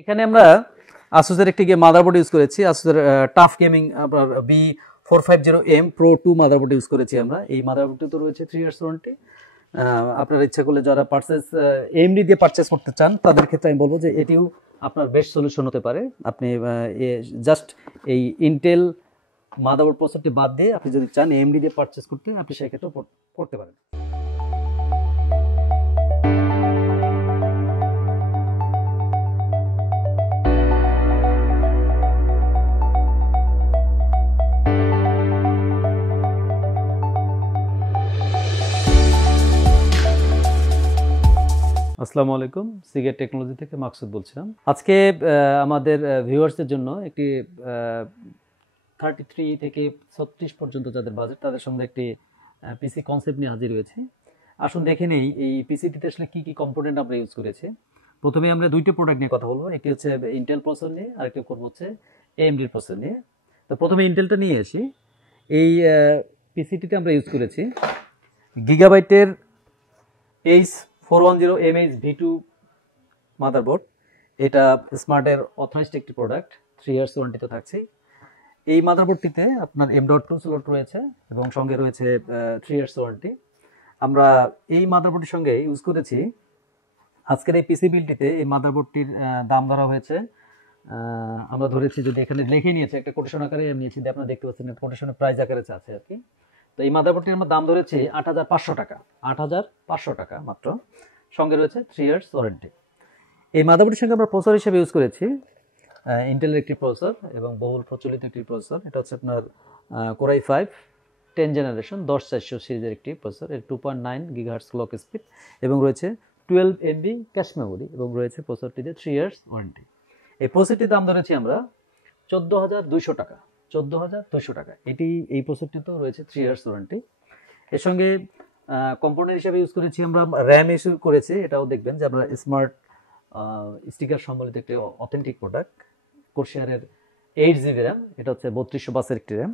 এখানে আমরা আসুসের একটি মাদারবোর্ড ইউজ করেছি, আসুসের টাফ গেমিং আপনার B450M Pro 2 মাদারবোর্ড ইউজ করেছি আমরা। এই মাদারবোর্ডটি তো রয়েছে 3 ইয়ার্স ওয়ারেন্টি। আপনার ইচ্ছা করলে যারা AMD দিয়ে পারচেস করতে চান তাদের ক্ষেত্রে আমি বলবো যে এটিও আপনার বেস্ট সলিউশন হতে পারে। আপনি জাস্ট এই ইন্টেল মাদারবোর্ড প্রসেসরটি বাদ দিয়ে আপনি যদি চান AMD দিয়ে পারচেস করতে, আপনি সেক্ষেত্রে করতে পারেন। আসসালামু আলাইকুম, সিগেট টেকনোলজি থেকে মাকসুদ বলছিলাম। আজকে আমাদের ভিউয়ার্সদের জন্য একটি 33 থেকে 36 পর্যন্ত যাদের বাজেট তাদের সঙ্গে একটি পিসি কনসেপ্ট নিয়ে হাজির হয়েছে। আসুন দেখে নেই এই পিসিটিতে আসলে কি কি কম্পোনেন্ট আমরা ইউজ করেছি। প্রথমে আমরা দুইটি প্রোডাক্ট নিয়ে কথা বলবো, একটি হচ্ছে ইন্টেল প্রসেসর নিয়ে, আরেকটি করবো হচ্ছে AMD প্রসেসর নিয়ে। তো প্রথমে ইন্টেলটা নিয়ে আসি। এই পিসিটিতে আমরা ইউজ করেছি গিগাবাইটের H410 MH-V2 মাদারবোর্ড। এটা স্মার্টের অথরাইজড একটি প্রোডাক্ট, 3 ইয়ার্স ওয়ারেন্টিতে থাকছে। এই মাদারবোর্ডটিতে আপনার M.2 স্লট রয়েছে এবং সঙ্গে রয়েছে 3 ইয়ার্স ওয়ারেন্টি। আমরা এই মাদারবোর্ডের সঙ্গে ইউজ করেছি আজকের এই পিসি বিলটিতে। এই মাদারবোর্ডটির দাম ধরা হয়েছে, আমরা ধরেছি, যদি এখানে লিখে নিয়েছে একটা কোটেশন আকারে নিয়েছি, আপনারা দেখতে পাচ্ছেন কোটেশনের প্রাইস আকারে আছে আর কি। তো এই মাদারবোর্ডটির আমরা দাম ধরেছি 8,500 টাকা, 8,500 টাকা মাত্র। সঙ্গে রয়েছে 3 ইয়ার্স ওয়ারেন্টি। এই মাদারবোর্ডের সঙ্গে আমরা প্রসেসর হিসেবে ইউজ করেছি ইন্টেলের একটি প্রসেসর এবং বহুল প্রচলিত একটি প্রসেসর। এটা হচ্ছে আপনার Core i5 10 জেনারেশন 10400 সিরিজের একটি প্রসেসর। এর 2.9 গিগাহার্টজ ক্লক স্পিড এবং রয়েছে 12 MB ক্যাশ মেমোরি এবং রয়েছে প্রসেসরটিতে 3 ইয়ার্স ওয়ারেন্টি। এই প্রসেসরটির দাম ধরেছি আমরা 14,200 টাকা, 14,200 টাকা। এই প্রসেসরটিতেও রয়েছে 3 ইয়ার্স ওয়ারেন্টি। এর সঙ্গে কম্পোনেন্ট হিসেবে ইউজ করেছি আমরা র্যাম ইউজ করেছি। এটাও দেখবেন যে আমরা স্মার্ট স্টিকার সম্বলিত একটি অথেন্টিক প্রোডাক্ট, Cruciar-এর 8GB র্যাম। এটা হচ্ছে 3200 একটি র্যাম।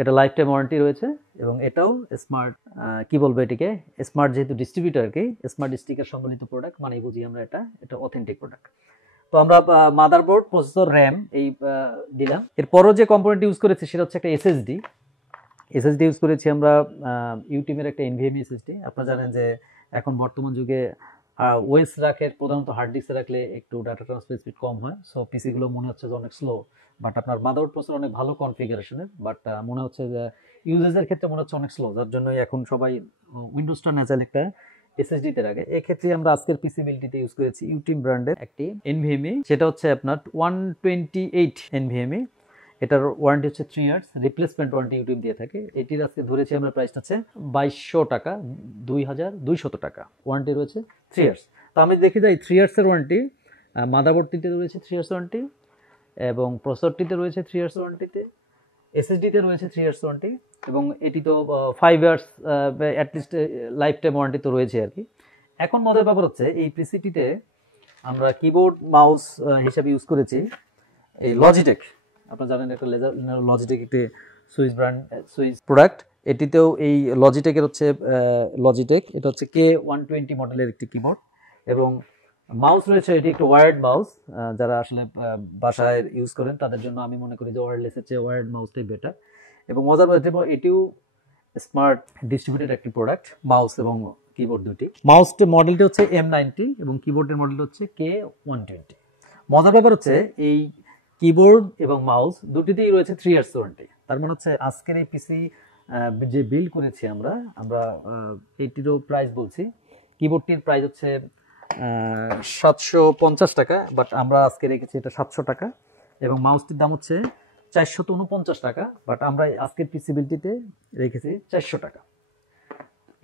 এটা লাইফ টাইম ওয়ারেন্টি রয়েছে এবং এটাও স্মার্ট, কি বলবো এটিকে, স্মার্ট যেহেতু ডিস্ট্রিবিউটর আর কি, স্মার্ট স্টিকার সম্বলিত প্রোডাক্ট মানে বুঝি আমরা এটা অথেন্টিক প্রোডাক্ট। তো আমরা মাদারবোর্ড, প্রসেসর, র্যাম এই দিলাম। এরপরও যে কম্পোনেন্ট ইউজ করেছি সেটা হচ্ছে একটা এসএসডি ইউজ করেছি আমরা ইউটিউবের একটা NVMe SSD। আপনারা জানেন যে এখন বর্তমান যুগে ওএস রাখে প্রধানত হার্ড ডিস্কে রাখলে একটু ডাটা ট্রান্সফার স্পিড কম হয়। সো পিসিগুলো মনে হচ্ছে যে অনেক স্লো, বাট আপনার মাদারবোর্ড প্রসেসর অনেক ভালো কনফিগারেশনের, বাট মনে হচ্ছে যে ইউজেসের ক্ষেত্রে মনে হচ্ছে অনেক স্লো, যার জন্য এখন সবাই উইন্ডোজটা ন্যাচারাল একটা এসএসডিতে রাখে। এক্ষেত্রে আমরা আজকের পিসি বিলটিতে ইউজ করেছি ইউটিউব ব্র্যান্ডের একটি NVMe, সেটা হচ্ছে আপনার 128 NVMe। এটার ওয়ারেন্টি হচ্ছে 3 ইয়ার্স, রিপ্লেসমেন্ট ওয়ারেন্টি ইউটিউব দিয়ে থাকে। এটির আজকে ধরেছি আমরা প্রাইসটা হচ্ছে 2200 টাকা, 2200 টাকা। ওয়ারেন্টি রয়েছে 3 ইয়ার্স। তো আমি দেখি যাই 3 ইয়ার্সের ওয়ারেন্টি মাদারবোর্ডটিতে রয়েছে 3 ইয়ার্স ওয়ারেন্টি এবং প্রসেসরটিতে রয়েছে 3 ইয়ার্স ওয়ারেন্টিতে, এসএসডিতে রয়েছে 3 ইয়ার্স ওয়ারেন্টি এবং এটি তো 5 years at least life time warranty তো রয়েছে আর কি। এখন মজার ব্যাপার হচ্ছে এই পিসিটিতে আমরা কিবোর্ড মাউস হিসাবে ইউজ করেছি এই লজিটেক। আপনারা জানেন একটা লজিটেক একটি সুইচ প্রোডাক্ট। এটিতেও এই লজিটেকের হচ্ছে লজিটেক, এটা হচ্ছে K120 মডেলের একটি কিবোর্ড এবং মাউস রয়েছে। এটি একটু ওয়্যার্ড মাউস, যারা আসলে বাসায় ইউজ করেন তাদের জন্য আমি মনে করি যে ওয়্যারলেসের চেয়ে ওয়্যার্ড মাউসটাই বেটার। এবং মজার ব্যাপার এটিও স্মার্ট ডিস্ট্রিবিউটেড একটি প্রোডাক্ট, মাউস এবং কিবোর্ড দুটি। মাউসের মডেলটি হচ্ছে M90 এবং কিবোর্ডের মডেল হচ্ছে K120। মজার ব্যাপার হচ্ছে এই কিবোর্ড এবং মাউস দুটিতেই রয়েছে 3 ইয়ার্স ওয়ারেন্টি। তার মানে হচ্ছে আজকের এই পিসি যে বিল করেছি আমরা এইটিরও প্রাইস বলছি। কিবোর্ডটির প্রাইস হচ্ছে 750 টাকা, বাট আমরা আজকে রেখেছি এটা 700 টাকা এবং মাউসটির দাম হচ্ছে 449 টাকা, বাট আমরা আজকের পিসি বিলটিতে রেখেছি 400 টাকা।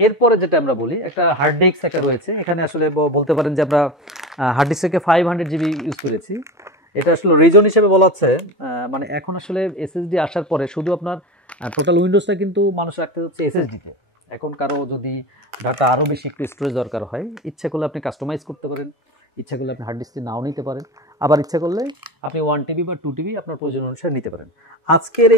এরপরে যেটা আমরা বলি, একটা হার্ড ডিস্ক একটা রয়েছে এখানে। আসলে বলতে পারেন যে আমরা হার্ড ডিস্ক থেকে 500 GB ইউজ করেছি। এটা আসলে রিজন হিসেবে বলা হচ্ছে, মানে এখন আসলে এসএসডি আসার পরে শুধু আপনার টোটাল উইন্ডোজটা কিন্তু মানুষ রাখতে হচ্ছে এসএসডিতে। এখন কারো যদি ডাটা আরও বেশি একটু স্টোরেজ দরকার হয়, ইচ্ছা করলে আপনি কাস্টমাইজ করতে পারেন, ইচ্ছা করলে আপনি হার্ড ডিস্কটি নাও নিতে পারেন, আবার ইচ্ছা করলে আপনি 1 TB বা 2 TB আপনার প্রয়োজন অনুসারে নিতে পারেন। আজকের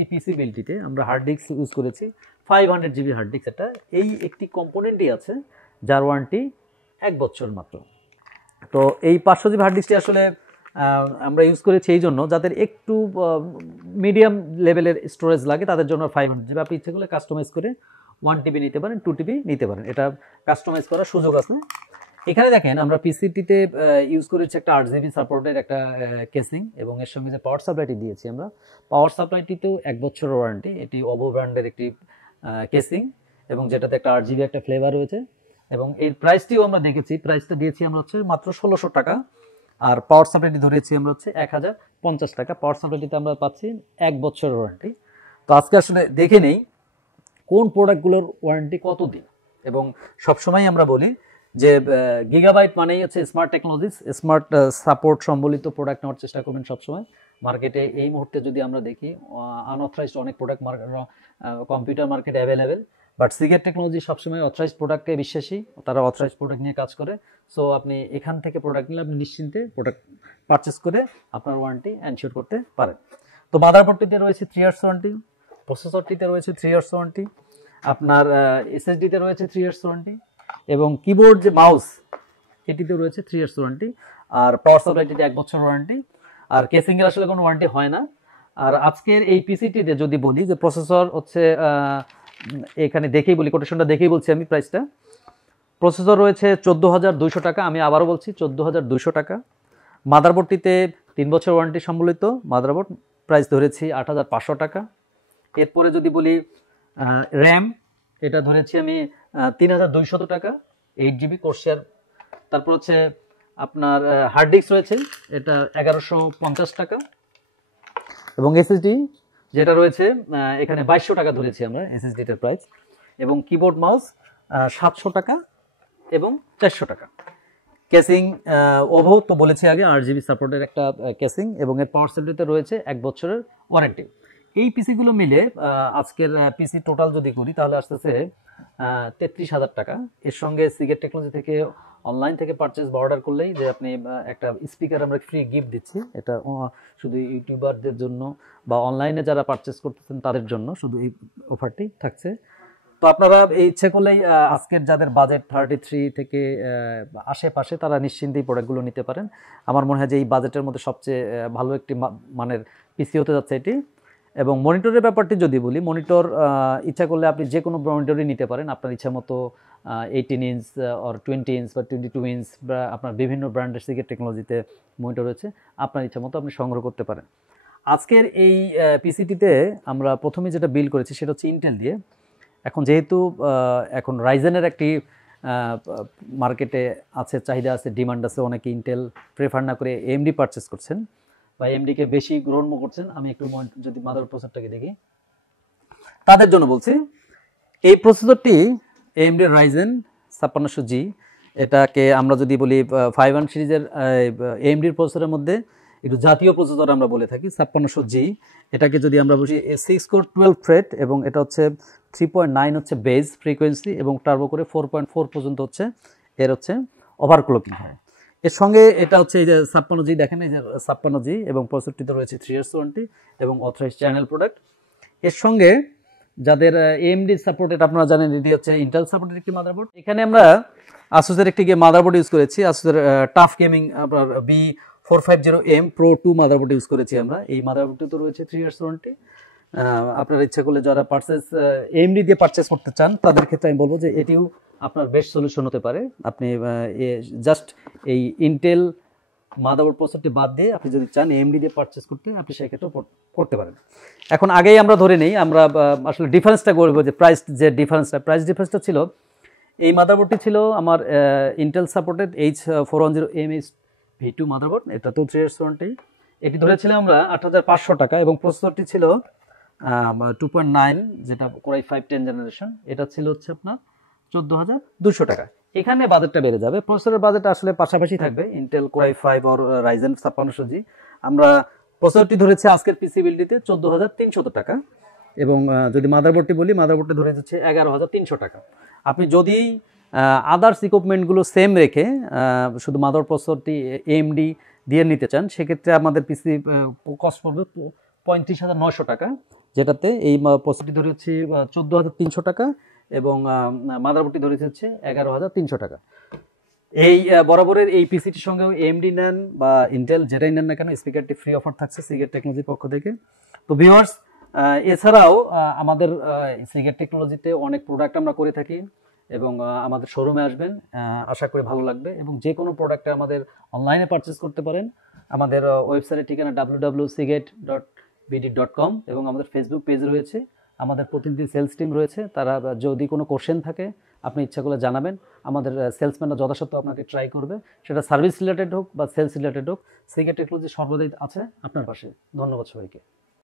এই পিসি বিলটিতে আমরা হার্ড ডিস্ক ইউজ করেছি 500 GB হার্ড ডিস্ক। এটা এই একটি কম্পোনেন্টই আছে যার ওয়ারেন্টি 1 বছর মাত্র। তো এই 500 জিবি হার্ড ডিস্কটি আসলে আমরা ইউজ করেছি এই জন্য যাদের একটু মিডিয়াম লেভেলের স্টোরেজ লাগে তাদের জন্য 500 জিবি আপনি ইচ্ছে করলে কাস্টমাইজ করে 1 টিবি নিতে পারেন, 2 টিবি নিতে পারেন, এটা কাস্টমাইজ করার সুযোগ আছে। এখানে দেখেন আমরা পিসিটিতে ইউজ করেছি একটা 8 জিবি সাপোর্টের একটা কেসিং, এবং এর সঙ্গে যে পাওয়ার সাপ্লাইটি দিয়েছি আমরা, পাওয়ার সাপ্লাইটিতেও 1 বছরের ওয়ারেন্টি। এটি ওভো ব্র্যান্ডের একটি কেসিং, এবং যেটাতে একটা 8 জিবি একটা ফ্লেভার রয়েছে, এবং এর প্রাইসটিও আমরা দেখেছি, প্রাইসটা দিয়েছি আমরা হচ্ছে মাত্র 1600 টাকা। আর পাওয়ার সাপ্লাইটি ধরেছি আমরা হচ্ছে 1050 টাকা। পাওয়ার সাপ্লাইটিতে আমরা পাচ্ছি 1 বছরের ওয়ারেন্টি। তো আজকে আসলে দেখে নেই কোন প্রোডাক্টগুলোর ওয়ারেন্টি কতদিন, এবং সবসময় আমরা বলি যে গিগাবাইট মানেই হচ্ছে স্মার্ট টেকনোলজিস, স্মার্ট সাপোর্ট সম্বলিত প্রোডাক্ট নেওয়ার চেষ্টা করবেন সবসময়। মার্কেটে এই মুহূর্তে যদি আমরা দেখি আনঅথরাইজড অনেক প্রোডাক্ট কম্পিউটার মার্কেটে অ্যাভেলেবেল, বাট সিগেট টেকনোলজি সবসময় অথরাইজড প্রোডাক্টে বিশ্বাসী, তারা অথরাইজড প্রোডাক্ট নিয়ে কাজ করে। সো আপনি এখান থেকে প্রোডাক্ট নিলে আপনি নিশ্চিন্তে প্রোডাক্ট পারচেস করে আপনার ওয়ারেন্টি এনশিওর করতে পারেন। তো মাদারবোর্ডটিতে রয়েছে 3 ইয়ার্স ওয়ারেন্টি, প্রসেসরটিতে রয়েছে 3 ইয়ার্স ওয়ারেন্টি, আপনার এসএসডিতে রয়েছে 3 ইয়ার্স ওয়ারেন্টি, এবং কিবোর্ড যে মাউস এটিতে রয়েছে 3 ইয়ার্স ওয়ারেন্টি, আর পাওয়ার সাপ্লাইটিতে 1 বছর ওয়ারেন্টি, আর কেসিং এর আসলে কোনো ওয়ারেন্টি হয় না। আর আজকের এই পিসিটিতে যদি বলি যে প্রসেসর হচ্ছে এখানে দেখেই বলি, কোটেশনটা দেখেই বলছি আমি প্রাইসটা। প্রসেসর রয়েছে 14,200 টাকা, আমি আবারও বলছি 14,200 টাকা। মাদারবোর্ডটিতে 3 বছর ওয়ারেন্টি সম্বলিত মাদারবোর্ড, প্রাইস ধরেছি 8,500 টাকা। এরপরে যদি বলি র্যাম, এটা ধরেছি আমি 3,200 টাকা, 8 জিবি কোর্সিয়ার। তারপর হচ্ছে আপনার হার্ড ডিস্ক রয়েছে, এটা 1150 টাকা, এবং এসএসডি যেটা রয়েছে এখানে 2200 টাকা ধরেছি আমরা এসএসডিটার প্রাইস, এবং কিবোর্ড মাউস 700 টাকা এবং 400 টাকা। কেসিং ওভো তো বলেছি আগে, 8 জিবি সাপোর্টের একটা কেসিং, এবং এর পাওয়ার সাপ্লাইতে রয়েছে 1 বছরের ওয়ারেন্টি। এই পিসিগুলো মিলে আজকের পিসি টোটাল যদি করি তাহলে আসতেছে 33,000 টাকা। এর সঙ্গে সিগেট টেকনোলজি থেকে অনলাইন থেকে পারচেজ বা অর্ডার করলেই যে আপনি একটা স্পিকার আমরা ফ্রি গিফট দিচ্ছি, এটা শুধু ইউটিউবারদের জন্য বা অনলাইনে যারা পারচেজ করতেছেন তাদের জন্য শুধু এই অফারটি থাকছে। তো আপনারা এই ইচ্ছে করলেই আজকের যাদের বাজেট 33 থেকে আশেপাশে তারা নিশ্চিন্তেই প্রোডাক্টগুলো নিতে পারেন। আমার মনে হয় যে এই বাজেটের মধ্যে সবচেয়ে ভালো একটি মানের পিসি হতে যাচ্ছে এটি। এবং মনিটরের ব্যাপারটি যদি বলি, মনিটর ইচ্ছা করলে আপনি যে কোনো মনিটরই নিতে পারেন আপনার ইচ্ছা মতো, 18 ইঞ্চ অর 20 ইঞ্চ বা 22 ইঞ্চ, বা আপনার বিভিন্ন ব্র্যান্ডের সিগেট টেকনোলজিতে মনিটর রয়েছে, আপনার ইচ্ছা মতো আপনি সংগ্রহ করতে পারেন। আজকের এই পিসিটিতে আমরা প্রথমে যেটা বিল্ড করেছি সেটা হচ্ছে ইন্টেল দিয়ে। এখন যেহেতু এখন রাইজেনের একটি মার্কেটে আছে, চাহিদা আছে, ডিমান্ড আছে, অনেকে ইন্টেল প্রেফার না করে এএমডি পারচেস করছেন বা এএমডিকে বেশি গ্রহণ করছেন। আমি একটু যদি মাদার প্রসেসরটাকে দেখি, তাদের জন্য বলছি এই প্রসেসরটি এএমডি রাইজেন 5600G, এটাকে আমরা যদি বলি 51 সিরিজের এএমডির প্রসেসরের মধ্যে একটু জাতীয় প্রসেসর আমরা বলে থাকি 5600G। এটাকে যদি আমরা বলি 6 কোর 12 থ্রেড, এবং এটা হচ্ছে 3.9 হচ্ছে বেজ ফ্রিকোয়েন্সি, এবং টার্বো করে 4.4 পর্যন্ত হচ্ছে এর হচ্ছে ওভারক্লকিং হয়। এর সঙ্গে এটা হচ্ছে এই যে 56G, দেখেন এই যে 56G, এবং প্রসেসরটিতে রয়েছে 3 ইয়ার্স ওয়ারেন্টি এবং অথরাইজড চ্যানেল প্রোডাক্ট। এর সঙ্গে যাদের এএমডি সাপোর্টেড, আপনারা জানেন এটি হচ্ছে ইন্টেল সাপোর্টেড একটি মাদারবোর্ড। এখানে আমরা আসুসের একটি মাদারবোর্ড ইউজ করেছি, আসুসের টাফ গেমিং আপনার B450M Pro 2 মাদারবোর্ড ইউজ করেছি আমরা। এই মাদারবোর্ডটি তো রয়েছে 3 ইয়ার্স ওয়ারেন্টি। আপনার ইচ্ছা করলে যারা এএমডি দিয়ে পারচেস করতে চান তাদের ক্ষেত্রে আমি বলবো যে এটিও আপনার বেস্ট সলিউশন হতে পারে। আপনি জাস্ট এই ইন্টেল মাদারবোর্ড প্রসেসরটি বাদ দিয়ে আপনি যদি চান এএমডি দিয়ে পারচেস করতে, আপনি সেক্ষেত্রে করতে পারেন। এখন আগেই আমরা ধরে নেই, আমরা আসলে ডিফারেন্সটা করবো যে প্রাইস ডিফারেন্সটা ছিল, এই মাদারবোর্ডটি ছিল আমার Intel supported H410MH V2 motherboard, এটা তো 3 ইয়ার্স ওয়ারেন্টি। এটি ধরেছিলাম আমরা 8,500 টাকা, এবং প্রসেসরটি ছিল 2.9, যেটা কোরাই 5 10 জেনারেশন, এটা ছিল হচ্ছে আপনার 14,200 টাকা। এখানে বাজেটটা বেড়ে যাবে, প্রসেসরের বাজেট আসলে পাশাপাশি থাকবে, ইন্টেল কোরাই 5 আর রাইজেন 5600G। আমরা প্রসেসরটি ধরেছি আজকের পিসি বিল্ডটিতে 14,300 টাকা, এবং যদি মাদারবোর্ডটি বলি, মাদারবোর্ডটি ধরে যাচ্ছে 11,300 টাকা। আপনি যদি আদার্স ইকুইপমেন্টগুলো সেম রেখে শুধু মাদার প্রসেসরটি এএমডি দিয়ে নিতে চান, সেক্ষেত্রে আমাদের পিসি কস্ট পড়বে 35,900 টাকা, যেটাতে এই প্রসেসরটি ধরে হচ্ছে 14,300 টাকা, এবং মাদারবোর্ডটি ধরে হচ্ছে 11,300 টাকা। এই বরাবরের এই পিসিটির সঙ্গেও এএমডি নেন বা ইন্টেল যেটাই নেন না কেন, স্পিকারটি ফ্রি অফার থাকছে সিগেট টেকনোলজির পক্ষ থেকে। তো ভিউয়ার্স, এছাড়াও আমাদের সিগেট টেকনোলজিতে অনেক প্রোডাক্ট আমরা করে থাকি এবং আমাদের শোরুমে আসবেন, আশা করি ভালো লাগবে। এবং যে কোনো প্রোডাক্টে আমাদের অনলাইনে পারচেস করতে পারেন। আমাদের ওয়েবসাইটের ঠিকানা www.seegate.bd.com এবং আমাদের ফেসবুক পেজ রয়েছে। আমাদের প্রতিনিধি সেলস টিম রয়েছে, তারা যদি কোনো কোশ্চেন থাকে আপনি ইচ্ছা করলে জানাবেন, আমাদের সেলসম্যানরা যথাসাধ্য আপনাকে ট্রাই করবে, সেটা সার্ভিস রিলেটেড হোক বা সেলস রিলেটেড হোক। সিগেট টেকনোলজি সর্বদাই আছে আপনার পাশে। ধন্যবাদ সবাইকে।